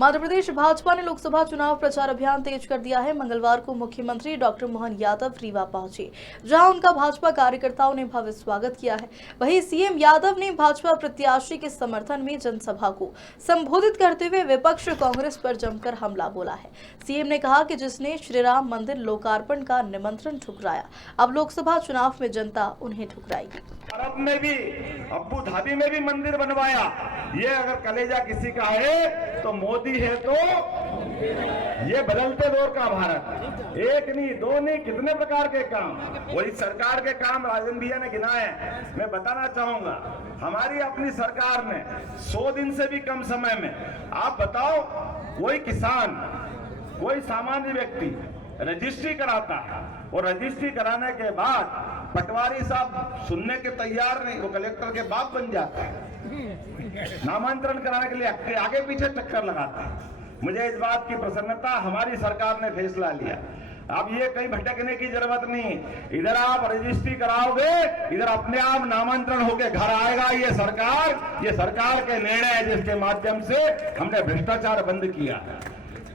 मध्य प्रदेश भाजपा ने लोकसभा चुनाव प्रचार अभियान तेज कर दिया है। मंगलवार को मुख्यमंत्री डॉक्टर मोहन यादव रीवा पहुंचे, जहां उनका भाजपा कार्यकर्ताओं ने भव्य स्वागत किया है। वहीं सीएम यादव ने भाजपा प्रत्याशी के समर्थन में जनसभा को संबोधित करते हुए विपक्ष कांग्रेस पर जमकर हमला बोला है। सीएम ने कहा कि जिसने श्रीराम मंदिर लोकार्पण का निमंत्रण ठुकराया, अब लोकसभा चुनाव में जनता उन्हें ठुकराएगी। अरब में भी, अबू धाबी में भी मंदिर बनवाया। ये अगर कलेजा किसी का है तो मोदी है। तो ये बदलते दौर का भारत, एक नहीं दो नहीं कितने प्रकार के काम, वही सरकार के काम राजन भैया ने गिनाए हैं। मैं बताना चाहूंगा, हमारी अपनी सरकार ने 100 दिन से भी कम समय में, आप बताओ, कोई किसान, कोई सामान्य व्यक्ति रजिस्ट्री कराता है और रजिस्ट्री कराने के बाद पटवारी साहब सुनने के तैयार नहीं, वो कलेक्टर के बाप बन जाता है। नामांतरण कराने के लिए आगे पीछे चक्कर लगाता है। मुझे इस बात की प्रसन्नता, हमारी सरकार ने फैसला लिया। अब ये कहीं भटकने की जरूरत नहीं, इधर आप रजिस्ट्री कराओगे, इधर अपने आप नामांतरण होके घर आएगा। ये सरकार के निर्णय है जिसके माध्यम से हमने भ्रष्टाचार बंद किया।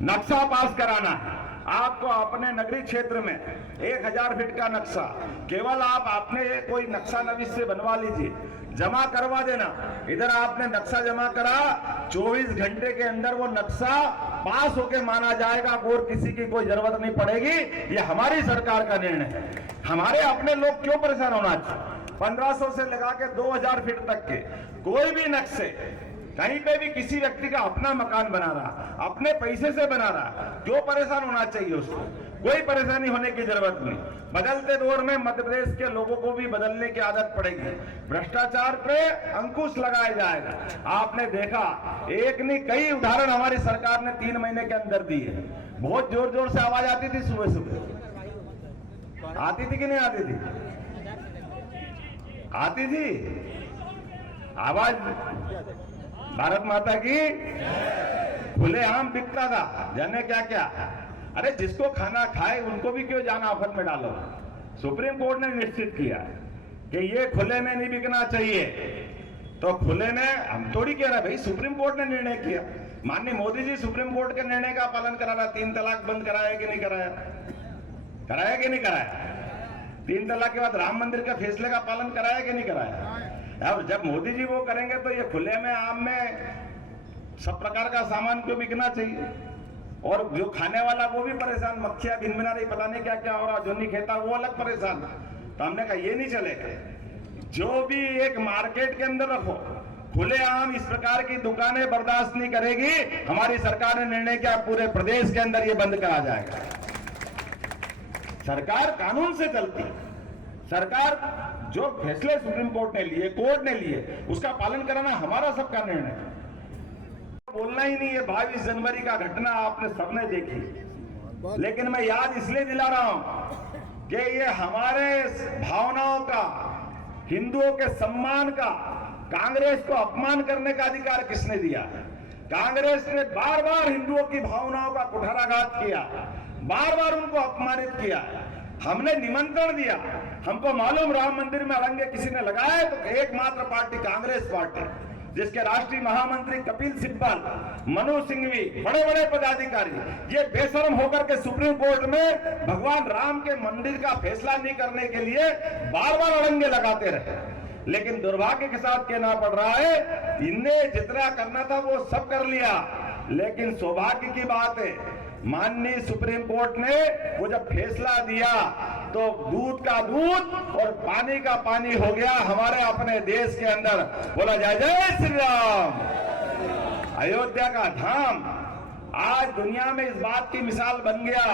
नक्शा पास कराना है आपको अपने नगरीय क्षेत्र में 1000 फीट का नक्शा, केवल आप अपने कोई नक्शा नवीस से बनवा लीजिए, जमा करवा देना। इधर आपने नक्शा जमा करा, 24 घंटे के अंदर वो नक्शा पास होके माना जाएगा और किसी की कोई जरूरत नहीं पड़ेगी। ये हमारी सरकार का निर्णय है। हमारे अपने लोग क्यों परेशान होना चाहिए? 1500 से लगा के 2000 फीट तक के कोई भी नक्शे, कहीं पे भी किसी व्यक्ति का अपना मकान बना रहा, अपने पैसे से बना रहा, क्यों परेशान होना चाहिए? उसको कोई परेशानी होने की जरूरत नहीं। बदलते दौर में मध्य प्रदेश के लोगों को भी बदलने की आदत पड़ेगी। भ्रष्टाचार पे अंकुश लगाया जाएगा। आपने देखा, एक नहीं कई उदाहरण हमारी सरकार ने 3 महीने के अंदर दी है। बहुत जोर जोर से आवाज आती थी, सुबह सुबह आती थी कि नहीं आती थी? आती थी आवाज, भारत माता की, खुलेआम बिकता था, जाने क्या क्या। अरे जिसको खाना खाए उनको भी क्यों जाना आफत में डालो? सुप्रीम कोर्ट ने निश्चित किया कि ये खुले में नहीं बिकना चाहिए। तो खुले में हम थोड़ी कह रहे भाई, सुप्रीम कोर्ट ने निर्णय किया। माननीय मोदी जी सुप्रीम कोर्ट के निर्णय का पालन करा रहा। 3 तलाक बंद कराया कि नहीं कराया? कराया कि नहीं कराया? 3 तलाक के बाद राम मंदिर का फैसले का पालन कराया कि नहीं कराया? अब जब मोदी जी वो करेंगे तो ये खुले में, आम में सब प्रकार का सामान क्यों बिकना चाहिए? और जो खाने वाला वो भी परेशान, मक्खियां भिनभिना रही, पता नहीं क्या क्या हो रहा, जो नहीं खाता वो अलग परेशान। तो हमने कहा ये नहीं चलेगा। जो भी एक मार्केट के अंदर रखो, खुलेआम इस प्रकार की दुकानें बर्दाश्त नहीं करेगी। हमारी सरकार ने निर्णय किया पूरे प्रदेश के अंदर ये बंद करा जाएगा। सरकार कानून से चलती, सरकार जो फैसले सुप्रीम कोर्ट ने लिए, कोर्ट ने लिए, उसका पालन कराना हमारा सबका निर्णय है। बोलना ही नहीं है। 22 जनवरी का घटना आपने सबने देखी, लेकिन मैं याद इसलिए दिला रहा हूं कि ये हमारे भावनाओं का, हिंदुओं के सम्मान का, कांग्रेस को अपमान करने का अधिकार किसने दिया? कांग्रेस ने बार बार हिंदुओं की भावनाओं का कुठाराघात किया, बार बार उनको अपमानित किया। हमने निमंत्रण दिया, हमको मालूम राम मंदिर में अड़ंगे किसी ने लगाए तो एकमात्र पार्टी कांग्रेस पार्टी, जिसके राष्ट्रीय महामंत्री कपिल सिब्बल, मनु सिंघवी, बड़े बड़े पदाधिकारी, ये बेशर्म होकर के सुप्रीम कोर्ट में भगवान राम के मंदिर का फैसला नहीं करने के लिए बार बार अड़ंगे लगाते रहे। लेकिन दुर्भाग्य के साथ कहना पड़ रहा है, इनने जितना करना था वो सब कर लिया। लेकिन सौभाग्य की बात है, माननीय सुप्रीम कोर्ट ने वो जब फैसला दिया तो दूध का दूध और पानी का पानी हो गया हमारे अपने देश के अंदर। बोला जय जय श्री राम। अयोध्या का धाम आज दुनिया में इस बात की मिसाल बन गया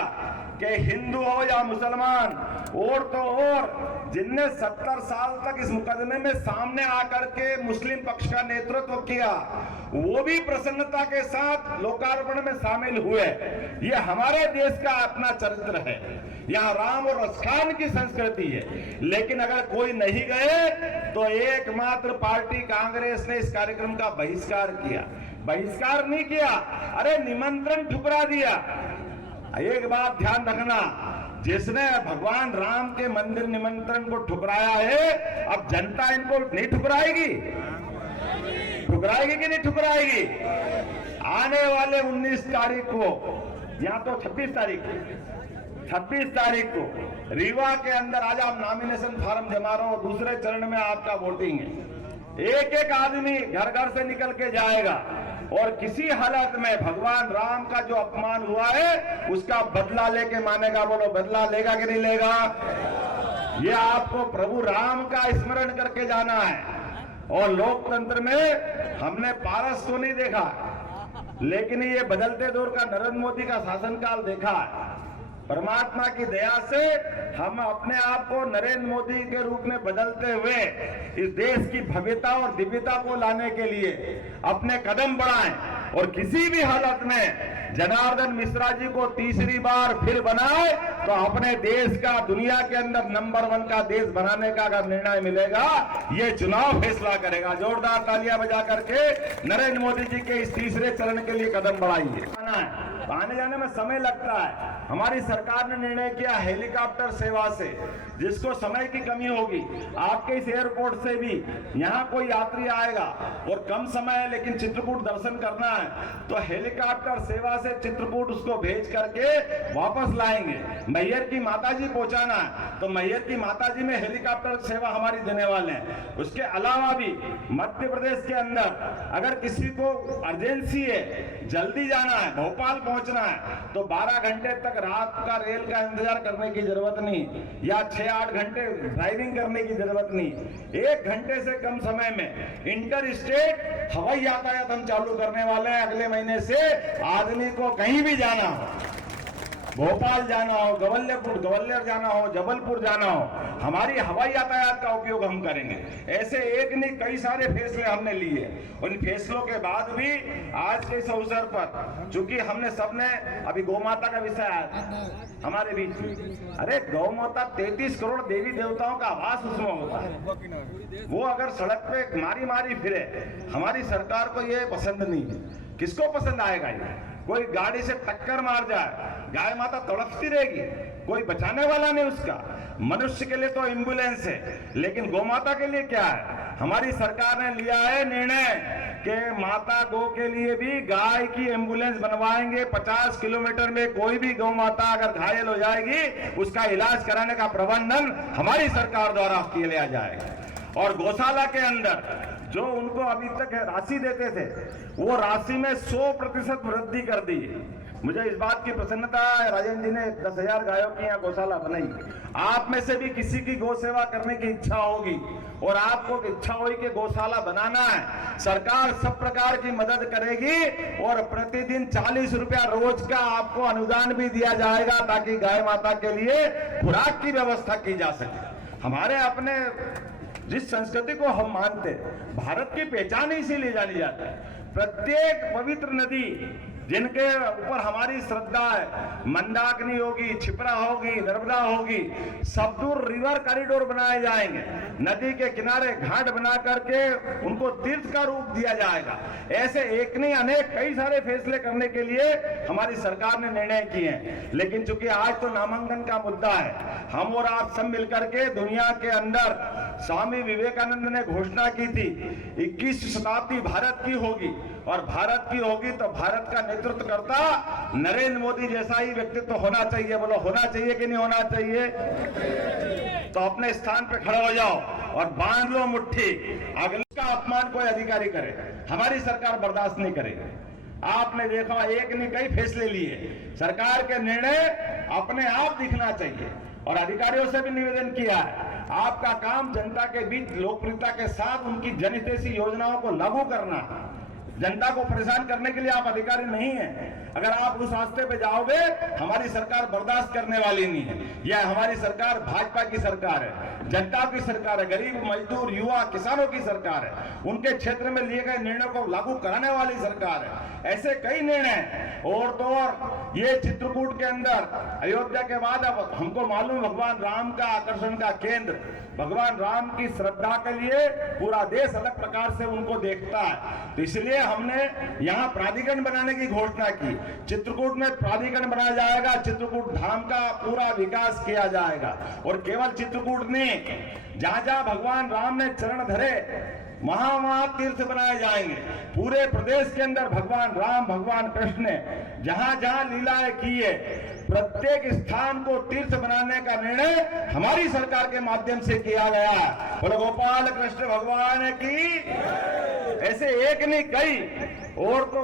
कि हिंदू हो या मुसलमान, और तो और जिनने 70 साल तक इस मुकदमे में सामने आकर के मुस्लिम पक्ष का नेतृत्व किया, वो भी प्रसन्नता के साथ लोकार्पण में शामिल हुए। ये हमारे देश का अपना चरित्र है, यहाँ राम और रसखान की संस्कृति है। लेकिन अगर कोई नहीं गए तो एकमात्र पार्टी कांग्रेस ने इस कार्यक्रम का बहिष्कार किया। बहिष्कार नहीं किया, अरे निमंत्रण ठुकरा दिया। एक बात ध्यान रखना, जिसने भगवान राम के मंदिर निमंत्रण को ठुकराया है, अब जनता इनको नहीं ठुकराएगी? ठुकराएगी कि नहीं ठुकराएगी? आने वाले 19 तारीख को, यहाँ तो 26 तारीख को रीवा के अंदर आज आप नॉमिनेशन फॉर्म जमा रहे हो, दूसरे चरण में आपका वोटिंग है। एक एक आदमी घर घर से निकल के जाएगा और किसी हालत में भगवान राम का जो अपमान हुआ है उसका बदला लेके मानेगा। बोलो, बदला लेगा कि नहीं लेगा? ये आपको प्रभु राम का स्मरण करके जाना है। और लोकतंत्र में हमने पारस तो नहीं देखा, लेकिन ये बदलते दौर का नरेंद्र मोदी का शासनकाल देखा है। परमात्मा की दया से हम अपने आप को नरेंद्र मोदी के रूप में बदलते हुए इस देश की भव्यता और दिव्यता को लाने के लिए अपने कदम बढ़ाएं और किसी भी हालत में जनार्दन मिश्रा जी को तीसरी बार फिर बनाए तो अपने देश का दुनिया के अंदर नंबर 1 का देश बनाने का अगर निर्णय मिलेगा, ये चुनाव फैसला करेगा। जोरदार तालियां बजा करके नरेंद्र मोदी जी के इस तीसरे चरण के लिए कदम बढ़ाइए। आने जाने में समय लगता है। हमारी सरकार ने निर्णय किया हेलीकॉप्टर सेवा से, जिसको समय की कमी होगी, आपके इस एयरपोर्ट से भी यहाँ कोई यात्री आएगा और कम समय है लेकिन चित्रकूट दर्शन करना है तो हेलीकॉप्टर सेवा से चित्रकूट उसको भेज करके वापस लाएंगे। मैहर की माताजी पहुंचाना है तो मैहर की माताजी में हेलीकॉप्टर सेवा हमारी देने वाले हैं। उसके अलावा भी मध्य प्रदेश के अंदर अगर किसी को अर्जेंसी है, जल्दी जाना है, भोपाल पहुंचना है तो 12 घंटे तक रात का रेल का इंतजार करने की जरूरत नहीं, या 6-8 घंटे ड्राइविंग करने की जरूरत नहीं। 1 घंटे से कम समय में इंटर स्टेट हवाई यातायात हम चालू करने वाले हैं। अगले महीने से आदमी को कहीं भी जाना हो, भोपाल जाना हो, ग्वालियर जाना हो, जबलपुर जाना हो, हमारी हवाई यातायात का उपयोग हम करेंगे। ऐसे एक नहीं कई सारे फैसले हमने लिए और इन फैसलों के बाद भी आज के इस अवसर पर चूंकि हमने सबने अभी गौ माता का विषय आया हमारे बीच में, अरे गौ माता 33 करोड़ देवी देवताओं का आवास उसमें होता है। वो अगर सड़क पे मारी फिरे, हमारी सरकार को ये पसंद नहीं है। किसको पसंद आएगा ये? कोई गाड़ी से टक्कर मार जाए, गाय माता तड़पती रहेगी, कोई बचाने वाला नहीं उसका। मनुष्य के लिए तो एम्बुलेंस है, लेकिन गौ माता के लिए क्या है? हमारी सरकार ने लिया है निर्णय कि माता गौ के लिए भी गाय की एम्बुलेंस बनवाएंगे। 50 किलोमीटर में कोई भी गौ माता अगर घायल हो जाएगी, उसका इलाज कराने का प्रबंधन हमारी सरकार द्वारा किया जाएगा। और गौशाला के अंदर जो उनको अभी तक राशि देते थे, वो राशि में 100% वृद्धि कर दी। मुझे इस बात की प्रसन्नता है, राजेंद्र जी ने 10,000 गायों की यहाँ गौशाला बनाई। आप में से भी किसी की गौ सेवा करने की इच्छा होगी और आपको इच्छा होगी कि गौशाला बनाना है, सरकार सब प्रकार की मदद करेगी और प्रतिदिन 40 रुपया रोज का आपको अनुदान भी दिया जाएगा ताकि गाय माता के लिए खुराक की व्यवस्था की जा सके। हमारे अपने जिस संस्कृति को हम मानते, भारत की पहचान इसीलिए जानी जाती है। प्रत्येक पवित्र नदी जिनके ऊपर हमारी श्रद्धा है, मंदाकिनी होगी, क्षिप्रा होगी, नर्मदा होगी, सब दूर रिवर कॉरिडोर बनाए जाएंगे। नदी के किनारे घाट बना करके उनको तीर्थ का रूप दिया जाएगा। ऐसे एक नहीं अनेक कई सारे फैसले करने के लिए हमारी सरकार ने निर्णय किए हैं। लेकिन चूंकि आज तो नामांकन का मुद्दा है, हम और आप सब मिलकर के दुनिया के अंदर स्वामी विवेकानंद ने घोषणा की थी 21वीं शताब्दी भारत की होगी और भारत की होगी तो भारत का नेतृत्व करता नरेंद्र मोदी जैसा ही व्यक्तित्व होना चाहिए। बोलो, होना चाहिए कि नहीं होना चाहिए? तो अपने स्थान पे खड़े हो जाओ और बांध लो मुट्ठी। अगले का अपमान कोई अधिकारी करे, हमारी सरकार बर्दाश्त नहीं करेगी। आपने देखा एक नहीं कई फैसले लिए, सरकार के निर्णय अपने आप दिखना चाहिए। और अधिकारियों से भी निवेदन किया है, आपका काम जनता के बीच लोकप्रियता के साथ उनकी जनहितैषी योजनाओं को लागू करना। जनता को परेशान करने के लिए आप अधिकारी नहीं हैं। अगर आप उस रास्ते पे जाओगे, हमारी सरकार बर्दाश्त करने वाली नहीं है। यह हमारी सरकार भाजपा की सरकार है, जनता की सरकार है, गरीब मजदूर युवा किसानों की सरकार है, उनके क्षेत्र में लिए गए निर्णयों को लागू कराने वाली सरकार है। ऐसे कई निर्णय और तो और ये चित्रकूट के अंदर अयोध्या के बाद अब हमको मालूम भगवान राम का आकर्षण का केंद्र, भगवान राम की श्रद्धा के लिए पूरा देश अलग प्रकार से उनको देखता है। तो इसलिए हमने यहाँ प्राधिकरण बनाने की घोषणा की। चित्रकूट में प्राधिकरण बनाया जाएगा, चित्रकूट धाम का पूरा विकास किया जाएगा। और केवल चित्रकूट नहीं, जहां जहां भगवान राम ने चरण धरे वहां तीर्थ बनाए जाएंगे। पूरे प्रदेश के अंदर भगवान राम भगवान कृष्ण ने जहां जहां लीलाएं की है, प्रत्येक स्थान को तीर्थ बनाने का निर्णय हमारी सरकार के माध्यम से किया गया है। बोलो गोपाल कृष्ण भगवान की। ऐसे एक नहीं कई और तो